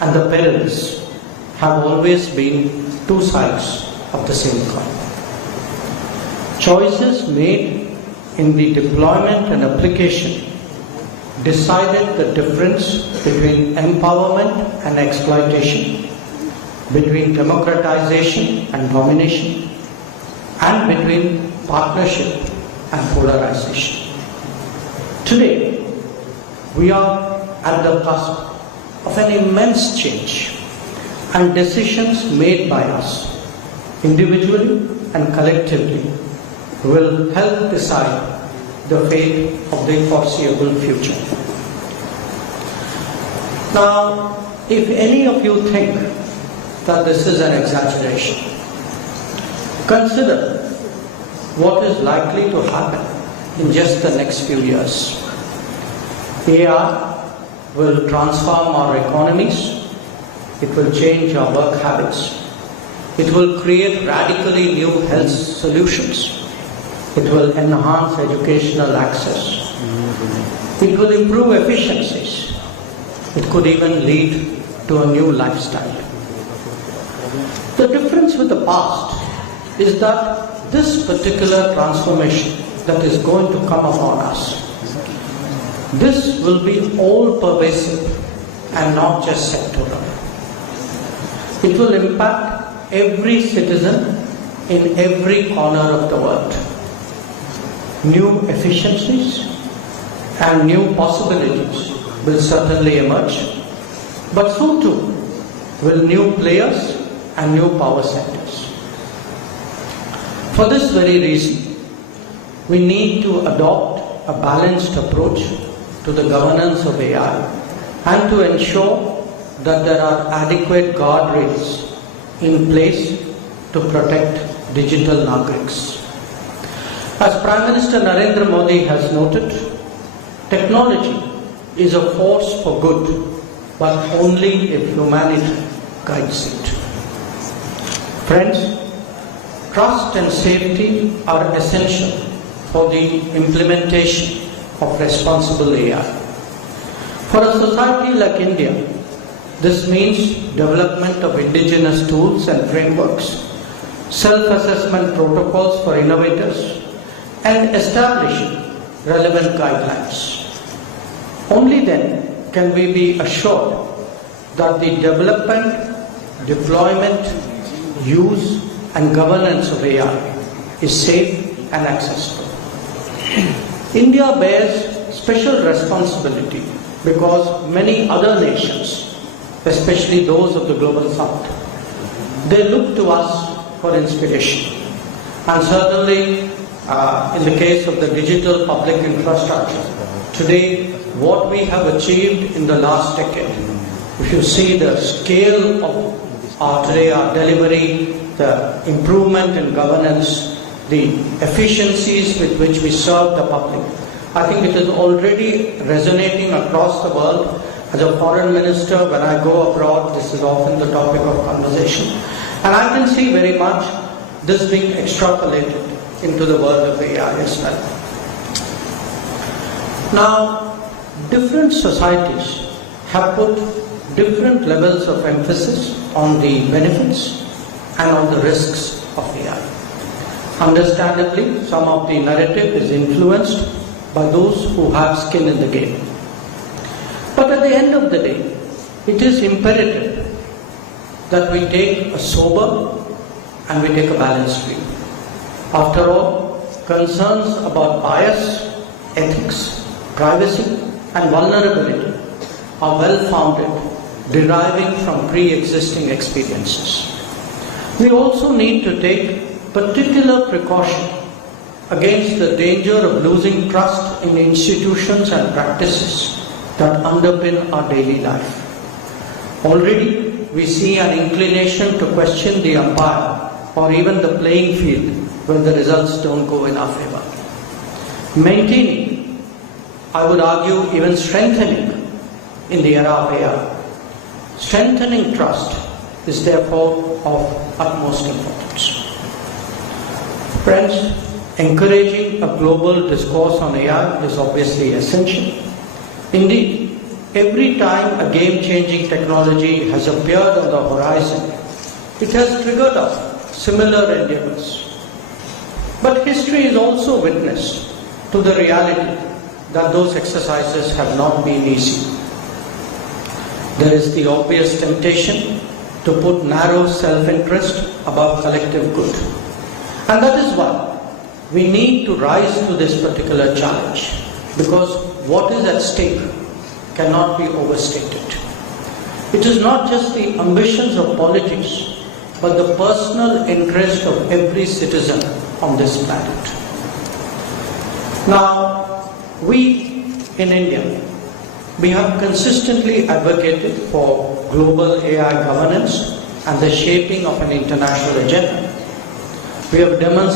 and the perils have always been two sides of the same coin. Choices made in the deployment and application decided the difference between empowerment and exploitation, between democratization and domination, and between partnership and polarization. Today, we are at the cusp of an immense change, and decisions made by us, individually and collectively, will help decide the fate of the foreseeable future. Now, if any of you think that this is an exaggeration, consider what is likely to happen in just the next few years. AI will transform our economies, it will change our work habits, it will create radically new health solutions, it will enhance educational access, it will improve efficiencies, it could even lead to a new lifestyle. The difference with the past is that this particular transformation that is going to come upon us, this will be all-pervasive and not just sectoral. It will impact every citizen in every corner of the world. New efficiencies and new possibilities will certainly emerge, but so too will new players and new power centers. For this very reason, we need to adopt a balanced approach to the governance of AI and to ensure that there are adequate guardrails in place to protect digital nagriks. As Prime Minister Narendra Modi has noted, technology is a force for good, but only if humanity guides it. Friends, trust and safety are essential for the implementation of responsible AI. For a society like India, this means development of indigenous tools and frameworks, self-assessment protocols for innovators, and establishing relevant guidelines. Only then can we be assured that the development, deployment, use, and governance of AI is safe and accessible. India bears special responsibility because many other nations, especially those of the global south, they look to us for inspiration. And certainly, in the case of the digital public infrastructure, today what we have achieved in the last decade, if you see the scale of our delivery, the improvement in governance, the efficiencies with which we serve the public, I think it is already resonating across the world. As a foreign minister, when I go abroad, this is often the topic of conversation. And I can see very much this being extrapolated into the world of AI as well. Now, different societies have put different levels of emphasis on the benefits and on the risks of AI. Understandably, some of the narrative is influenced by those who have skin in the game. But at the end of the day, it is imperative that we take a sober and we take a balanced view. After all, concerns about bias, ethics, privacy, and vulnerability are well-founded, deriving from pre-existing experiences. We also need to take particular precaution against the danger of losing trust in institutions and practices that underpin our daily life. Already, we see an inclination to question the umpire or even the playing field when the results don't go in our favor. Maintaining, I would argue even strengthening in the era of AI. Strengthening trust is therefore of utmost importance. Friends, encouraging a global discourse on AI is obviously essential. Indeed, every time a game-changing technology has appeared on the horizon, it has triggered off similar endeavors. But history is also witness to the reality that those exercises have not been easy. There is the obvious temptation to put narrow self-interest above collective good. And that is why we need to rise to this particular challenge, because what is at stake cannot be overstated. It is not just the ambitions of politics, but the personal interest of every citizen on this planet. Now, we in India, we have consistently advocated for global AI governance and the shaping of an international agenda. We have demonstrated